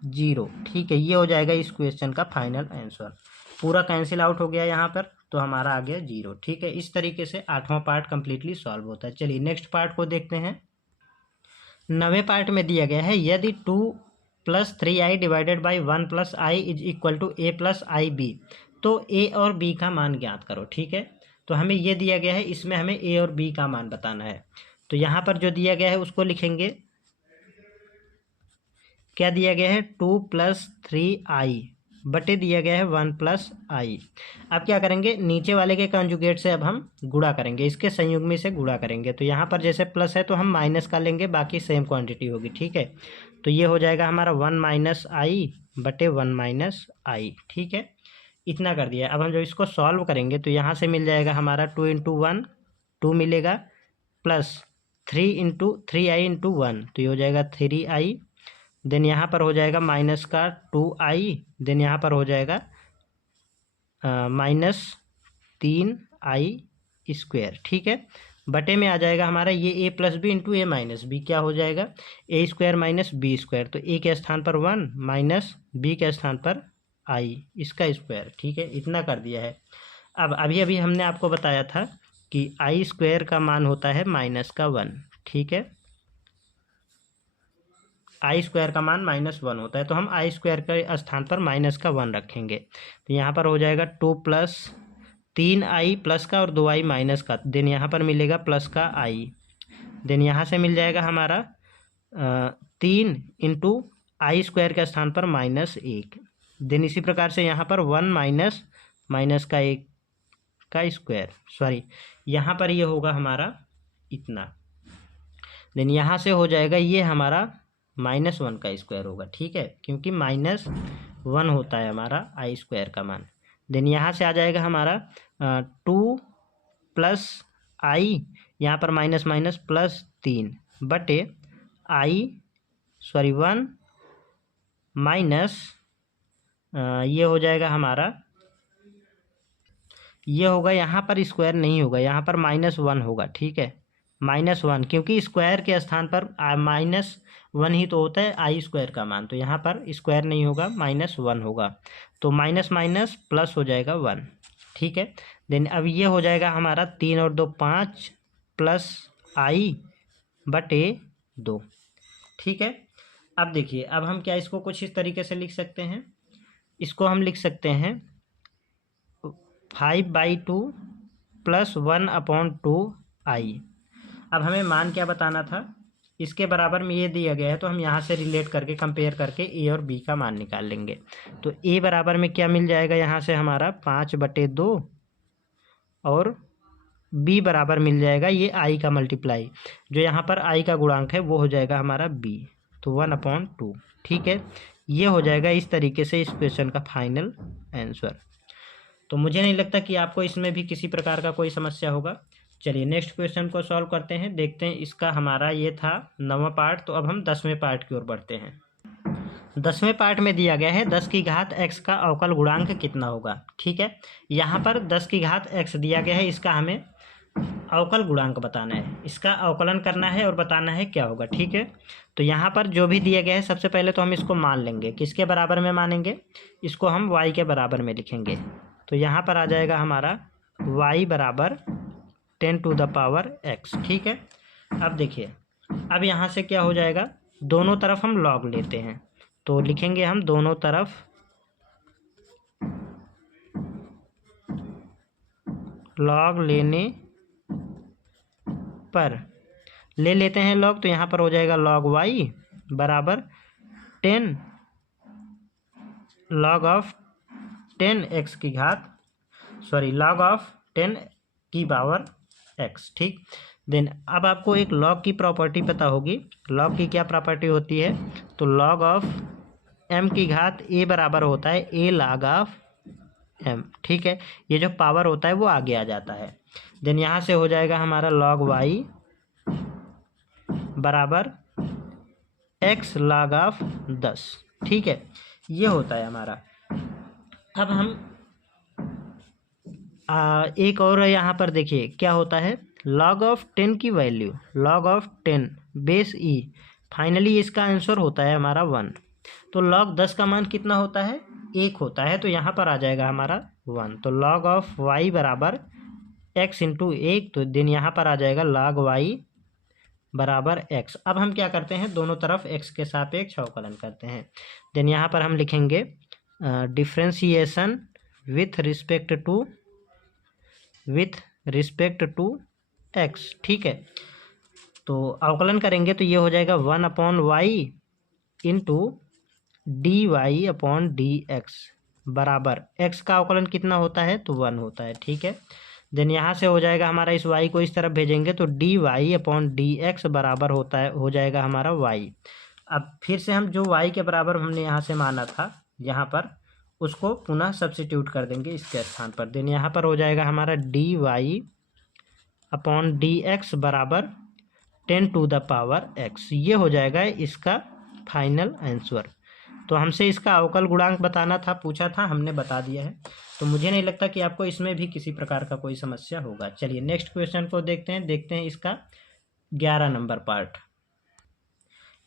0। ठीक है, ये हो जाएगा इस क्वेश्चन का फाइनल आंसर। पूरा कैंसिल आउट हो गया यहाँ पर, तो हमारा आ गया 0। ठीक है, इस तरीके से 8वां पार्ट कंप्लीटली सॉल्व होता है। चलिए नेक्स्ट पार्ट को देखते हैं। 9वें पार्ट में दिया गया है, यदि 2 + 3i divided by 1 + i is equal to a + ib, तो a और b का मान ज्ञात करो। ठीक है, तो हमें ये दिया गया है, इसमें हमें a और b का मान बताना है। तो यहाँ पर जो दिया गया है उसको लिखेंगे। क्या दिया गया है, 2 + 3i बटे दिया गया है 1 + i। अब क्या करेंगे, नीचे वाले के कंजुगेट से अब हम गुणा करेंगे, इसके संयुग्मी से गुणा करेंगे। तो यहाँ पर जैसे प्लस है तो हम माइनस का लेंगे, बाकी सेम क्वांटिटी होगी। ठीक है, तो ये हो जाएगा हमारा 1 - i बटे 1 - i। ठीक है, इतना कर दिया। अब हम जब इसको सॉल्व करेंगे तो यहाँ से मिल जाएगा हमारा 2 × 1 2 मिलेगा, प्लस 3 × 3i × 1, तो ये हो जाएगा 3i। देन यहाँ पर हो जाएगा माइनस का 2i, देन यहाँ पर हो जाएगा -3i²। ठीक है, बटे में आ जाएगा हमारा ये a + b × a - b, क्या हो जाएगा a² - b²। तो a के स्थान पर 1 माइनस b के स्थान पर i, इसका स्क्वायर। ठीक है, इतना कर दिया है। अब अभी अभी हमने आपको बताया था कि i² का मान होता है -1। ठीक है, i² का मान -1 होता है, तो हम i² के स्थान पर -1 रखेंगे। तो यहाँ पर हो जाएगा 2 + 3i प्लस का और 2i माइनस का, देन यहाँ पर मिलेगा प्लस का i। देन यहाँ से मिल जाएगा हमारा 3 × i² के स्थान पर -1। देन इसी प्रकार से यहाँ पर 1 माइनस का 1 का स्क्वायर, सॉरी यहाँ पर ये होगा हमारा इतना। देन यहाँ से हो जाएगा ये हमारा -1 का स्क्वायर होगा। ठीक है, क्योंकि -1 होता है हमारा i² का मान। देन यहाँ से आ जाएगा हमारा 2 + i, यहाँ पर माइनस माइनस +3 बटे 1 माइनस ये हो जाएगा हमारा, ये होगा यहाँ पर स्क्वायर नहीं होगा, यहाँ पर -1 होगा। ठीक है, -1, क्योंकि स्क्वायर के स्थान पर -1 ही तो होता है i² का मान, तो यहाँ पर स्क्वायर नहीं होगा, -1 होगा। तो माइनस माइनस प्लस हो जाएगा 1। ठीक है, देन अब ये हो जाएगा हमारा 3 और 2 5 प्लस i बटे 2। ठीक है, अब देखिए, अब हम क्या इसको कुछ इस तरीके से लिख सकते हैं, इसको हम लिख सकते हैं 5/2 + 1/2i। अब हमें मान क्या बताना था, इसके बराबर में ये दिया गया है, तो हम यहाँ से रिलेट करके कंपेयर करके a और b का मान निकाल लेंगे। तो a बराबर में क्या मिल जाएगा, यहाँ से हमारा 5/2 और b बराबर मिल जाएगा ये i का मल्टीप्लाई, जो यहाँ पर i का गुणांक है वो हो जाएगा हमारा b, तो 1/2। ठीक है, ये हो जाएगा इस तरीके से इस क्वेश्चन का फाइनल आंसर। तो मुझे नहीं लगता कि आपको इसमें भी किसी प्रकार का कोई समस्या होगा। चलिए नेक्स्ट क्वेश्चन को सॉल्व करते हैं, देखते हैं। इसका हमारा ये था 9वां पार्ट, तो अब हम 10वें पार्ट की ओर बढ़ते हैं। 10वें पार्ट में दिया गया है 10 की घात x का अवकल गुणांक कितना होगा। ठीक है, यहाँ पर 10 की घात x दिया गया है, इसका हमें अवकल गुणांक बताना है, इसका अवकलन करना है और बताना है क्या होगा। ठीक है, तो यहाँ पर जो भी दिया गया है सबसे पहले तो हम इसको मान लेंगे, किसके बराबर में मानेंगे, इसको हम y के बराबर में लिखेंगे। तो यहाँ पर आ जाएगा हमारा y बराबर 10⁻x। ठीक है, अब देखिए, अब यहाँ से क्या हो जाएगा, दोनों तरफ हम लॉग लेते हैं, तो लिखेंगे हम दोनों तरफ लॉग लेने पर ले लेते हैं लॉग, तो यहाँ पर हो जाएगा log y बराबर 10 log of 10x की घात, सॉरी log of 10 की पावर x। ठीक, देन अब आपको एक log की प्रॉपर्टी पता होगी, log की क्या प्रॉपर्टी होती है, तो log of m की घात a बराबर होता है a log of m। ठीक है, ये जो पावर होता है वो आगे आ जाता है। देन यहाँ से हो जाएगा हमारा log y बराबर x log of 10। ठीक है, ये होता है हमारा। अब हम एक और यहाँ पर देखिए क्या होता है, log of 10 की value, log of 10 base e finally इसका आंसर होता है हमारा 1। तो log 10 का मान कितना होता है? 1 होता है, तो यहाँ पर आ जाएगा हमारा 1। तो log ऑफ y बराबर x इंटू 1, तो देन यहाँ पर आ जाएगा log y बराबर x। अब हम क्या करते हैं, दोनों तरफ x के सापेक्ष अवकलन करते हैं। देन यहाँ पर हम लिखेंगे differentiation with respect to x, ठीक है। तो अवकलन करेंगे तो ये हो जाएगा 1/y into dy upon dx बराबर x का अवकलन कितना होता है? तो 1 होता है, ठीक है। देन यहाँ से हो जाएगा हमारा, इस y को इस तरफ भेजेंगे तो dy अपॉन dx बराबर होता है, हो जाएगा हमारा y। अब फिर से हम जो y के बराबर हमने यहाँ से माना था यहाँ पर, उसको पुनः सब्स्टिट्यूट कर देंगे इसके स्थान पर। देन यहाँ पर हो जाएगा हमारा dy अपॉन dx बराबर 10 टू द पावर x। ये हो जाएगा इसका फाइनल आंसर। तो हमसे इसका अवकल गुणांक बताना था, पूछा था, हमने बता दिया है। तो मुझे नहीं लगता कि आपको इसमें भी किसी प्रकार का कोई समस्या होगा। चलिए नेक्स्ट क्वेश्चन को देखते हैं इसका 11 नंबर पार्ट।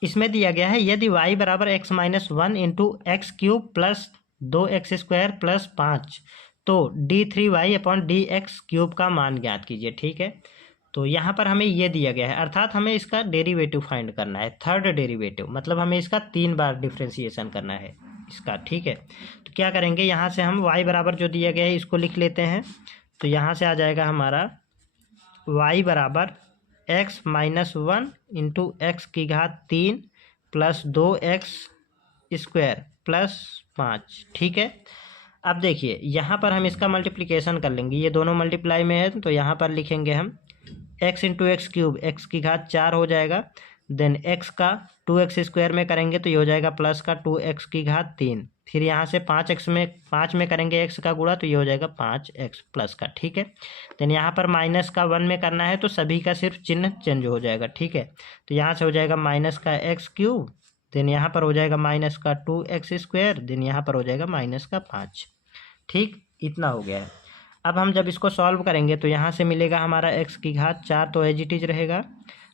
इसमें दिया गया है यदि y बराबर x minus 1 into x cube plus 2x² plus 5 तो d3y upon D x cube का मान ज्ञात कीजिए, ठीक है। तो यहाँ पर हमें ये दिया गया है, अर्थात हमें इसका डेरिवेटिव फाइंड करना है, थर्ड डेरिवेटिव, मतलब हमें इसका 3 बार डिफ्रेंसिएशन करना है इसका, ठीक है। तो क्या करेंगे, यहाँ से हम y बराबर जो दिया गया है इसको लिख लेते हैं। तो यहाँ से आ जाएगा हमारा y बराबर x माइनस 1 इंटू एक्स की घात 3 प्लस 2x² प्लस 5, ठीक है। अब देखिए यहाँ पर हम इसका मल्टीप्लिकेशन कर लेंगे, ये दोनों मल्टीप्लाई में है, तो यहाँ पर लिखेंगे हम x into x cube, x की घात 4 हो जाएगा। देन x का 2x² में करेंगे तो ये हो जाएगा प्लस का 2x की घात 3। फिर यहाँ से 5 में करेंगे x का गुणा तो ये हो जाएगा 5x प्लस का, ठीक है। देन यहाँ पर माइनस का 1 में करना है तो सभी का सिर्फ चिन्ह चेंज हो जाएगा, ठीक है। तो यहाँ से हो जाएगा माइनस का x क्यूब, देन यहाँ पर हो जाएगा माइनस का 2x², देन यहाँ पर हो जाएगा माइनस का 5, ठीक, इतना हो गया है। अब हम जब इसको सॉल्व करेंगे तो यहाँ से मिलेगा हमारा x की घात 4 तो एज इट इज रहेगा।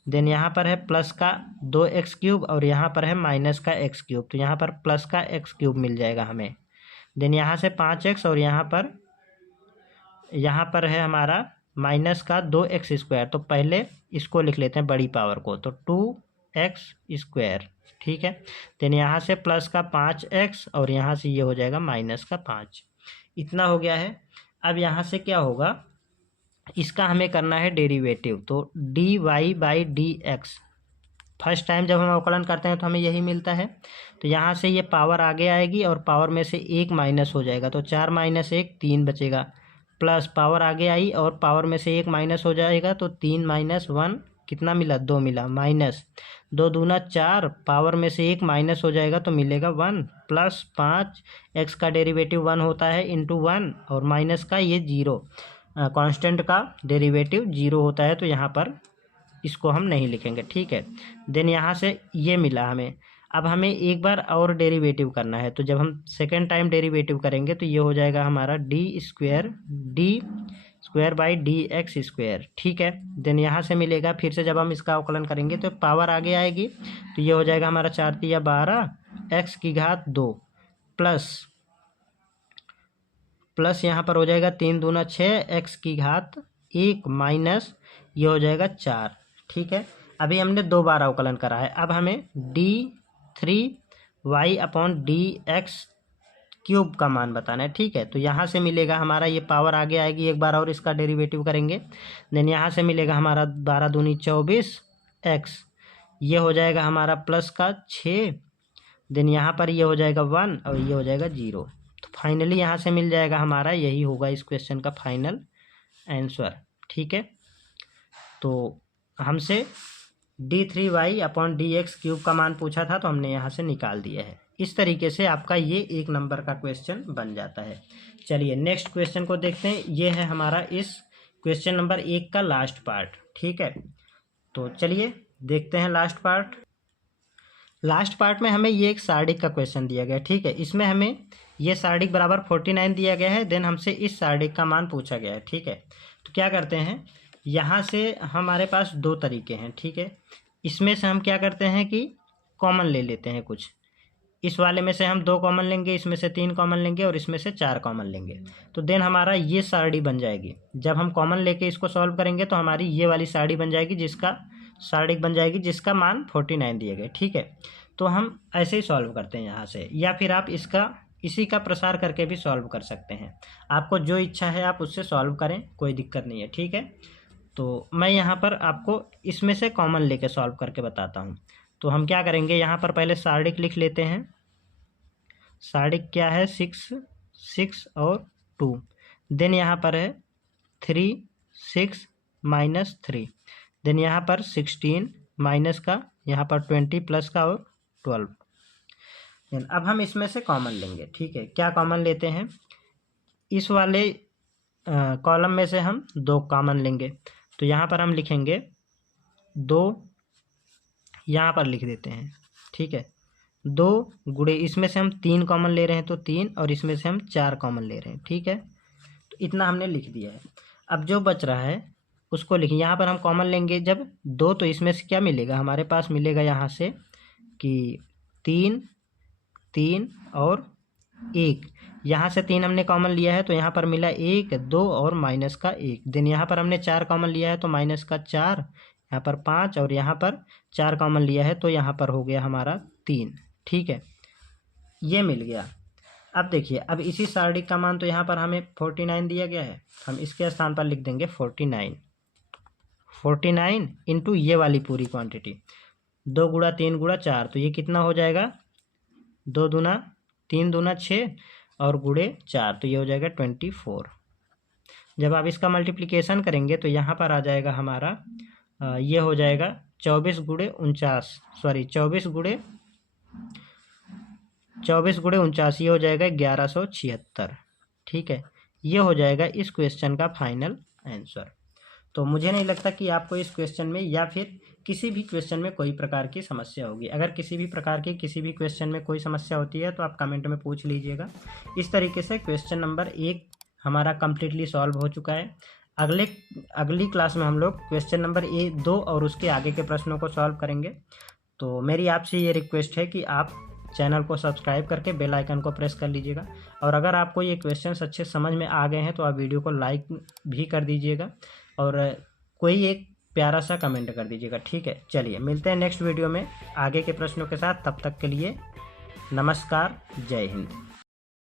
देन यहाँ पर है प्लस का 2x³ और यहाँ पर है माइनस का x³, तो यहाँ पर प्लस का x³ मिल जाएगा हमें। देन यहाँ से 5x और यहाँ पर है हमारा माइनस का 2x², तो पहले इसको लिख लेते हैं बड़ी पावर को, तो 2x², ठीक है। देन यहाँ से प्लस का 5x और यहाँ से ये हो जाएगा माइनस का 5, इतना हो गया है। अब यहाँ से क्या होगा, इसका हमें करना है डेरिवेटिव, तो dy by D x, first time जब हम अवकलन करते हैं तो हमें यही मिलता है। तो यहाँ से ये पावर आगे आएगी और पावर में से 1 माइनस हो जाएगा, तो 4 माइनस 1 3 बचेगा, प्लस पावर आगे आई और पावर में से 1 माइनस हो जाएगा, तो 3 माइनस 1 कितना मिला, 2 मिला, माइनस 2 दूना 4, पावर में से 1 माइनस हो जाएगा तो मिलेगा 1, प्लस 5 x का डेरिवेटिव 1 होता है इंटू 1 और माइनस का ये 0, कांस्टेंट का डेरिवेटिव 0 होता है, तो यहाँ पर इसको हम नहीं लिखेंगे, ठीक है। देन यहाँ से ये मिला हमें। अब हमें एक बार और डेरिवेटिव करना है, तो जब हम सेकेंड टाइम डेरिवेटिव करेंगे तो ये हो जाएगा हमारा d² बाई डी एक्स², ठीक है। देन यहाँ से मिलेगा, फिर से जब हम इसका अवकलन करेंगे तो पावर आगे आएगी, तो ये हो जाएगा हमारा 4 तिया 12 एक्स की घात 2 प्लस यहाँ पर हो जाएगा 3 दूना 6 एक्स की घात 1 माइनस ये हो जाएगा 4, ठीक है। अभी हमने 2 बार अवकलन करा है, अब हमें d3y upon D x cube का मान बताना है, ठीक है। तो यहाँ से मिलेगा हमारा, ये पावर आगे आएगी, एक बार और इसका डेरिवेटिव करेंगे। देन यहाँ से मिलेगा हमारा 12 दूनी 24 एक्स, ये हो जाएगा हमारा प्लस का 6, देन यहाँ पर ये हो जाएगा 1 और ये हो जाएगा 0। तो फाइनली यहाँ से मिल जाएगा हमारा, यही होगा इस क्वेश्चन का फाइनल आंसर, ठीक है। तो हमसे d3y upon D x cube का मान पूछा था, तो हमने यहाँ से निकाल दिया है। इस तरीके से आपका ये 1 नंबर का क्वेश्चन बन जाता है। चलिए नेक्स्ट क्वेश्चन को देखते हैं, ये है हमारा इस क्वेश्चन नंबर 1 का लास्ट पार्ट, ठीक है। तो चलिए देखते हैं लास्ट पार्ट। लास्ट पार्ट में हमें ये एक सारडिक का क्वेश्चन दिया गया है, ठीक है। इसमें हमें ये सारडिक बराबर 49 दिया गया है, देन हमसे इस सारडिक का मान पूछा गया है, ठीक है। तो क्या करते हैं, यहाँ से हमारे पास 2 तरीके हैं, ठीक है। इसमें से हम क्या करते हैं कि कॉमन ले लेते हैं कुछ। इस वाले में से हम 2 कॉमन लेंगे, इसमें से 3 कॉमन लेंगे और इसमें से 4 कॉमन लेंगे। तो देन हमारा ये सारणी बन जाएगी। जब हम कॉमन लेके इसको सॉल्व करेंगे तो हमारी ये वाली सारणी बन जाएगी, जिसका मान 49 दिए गए। ठीक है, तो हम ऐसे ही सॉल्व करते हैं यहाँ से, या फिर आप इसी का प्रसार करके भी सॉल्व कर सकते हैं। आपको जो इच्छा है आप उससे सॉल्व करें, कोई दिक्कत नहीं है। ठीक है, तो मैं यहाँ पर आपको इसमें से कॉमन लेके सॉल्व करके बताता हूँ। तो हम क्या करेंगे, यहाँ पर पहले सारणिक लिख लेते हैं। सारणिक क्या है, 6 और 2। देन यहाँ पर है 3 6 -3। देन यहाँ पर 16 माइनस का, यहाँ पर 20 प्लस का और 12। अब हम इसमें से कॉमन लेंगे। ठीक है, क्या कॉमन लेते हैं, इस वाले कॉलम में से हम 2 कॉमन लेंगे। तो यहाँ पर हम लिखेंगे 2, यहाँ पर लिख देते हैं। ठीक है, 2 गुणे, इसमें से हम 3 कॉमन ले रहे हैं तो 3, और इसमें से हम 4 कॉमन ले रहे हैं। ठीक है, तो इतना हमने लिख दिया है। अब जो बच रहा है उसको लिखें। यहाँ पर हम कॉमन लेंगे जब 2, तो इसमें से क्या मिलेगा, हमारे पास मिलेगा यहाँ से कि 3 3 और 1। यहाँ से 3 हमने कॉमन लिया है तो यहाँ पर मिला 1 2 और माइनस का 1। देन यहाँ पर हमने 4 कॉमन लिया है तो माइनस का 4, यहाँ पर 5, और यहाँ पर 4 कॉमन लिया है तो यहाँ पर हो गया हमारा 3। ठीक है, ये मिल गया। अब देखिए, अब इसी सारणी का मान तो यहाँ पर हमें 49 दिया गया है, हम इसके स्थान पर लिख देंगे 49 इंटू ये वाली पूरी क्वांटिटी, 2 गुणा 3 गुणा 4, तो ये कितना हो जाएगा, 2 दूना 3 दूना 6 और गुणे 4, तो ये हो जाएगा 24। जब आप इसका मल्टीप्लिकेशन करेंगे तो यहाँ पर आ जाएगा हमारा ये हो जाएगा 24 गुणे 49, ये हो जाएगा 1176। ठीक है, ये हो जाएगा इस क्वेश्चन का फाइनल आंसर। तो मुझे नहीं लगता कि आपको इस क्वेश्चन में या फिर किसी भी क्वेश्चन में कोई प्रकार की समस्या होगी। अगर किसी भी प्रकार की किसी भी क्वेश्चन में कोई समस्या होती है तो आप कमेंट में पूछ लीजिएगा। इस तरीके से क्वेश्चन नंबर 1 हमारा कम्प्लीटली सॉल्व हो चुका है। अगली क्लास में हम लोग क्वेश्चन नंबर 2 और उसके आगे के प्रश्नों को सॉल्व करेंगे। तो मेरी आपसे ये रिक्वेस्ट है कि आप चैनल को सब्सक्राइब करके बेल आइकन को प्रेस कर लीजिएगा, और अगर आपको ये क्वेश्चंस अच्छे समझ में आ गए हैं तो आप वीडियो को लाइक भी कर दीजिएगा और कोई एक प्यारा सा कमेंट कर दीजिएगा। ठीक है, चलिए मिलते हैं नेक्स्ट वीडियो में आगे के प्रश्नों के साथ। तब तक के लिए नमस्कार, जय हिंद।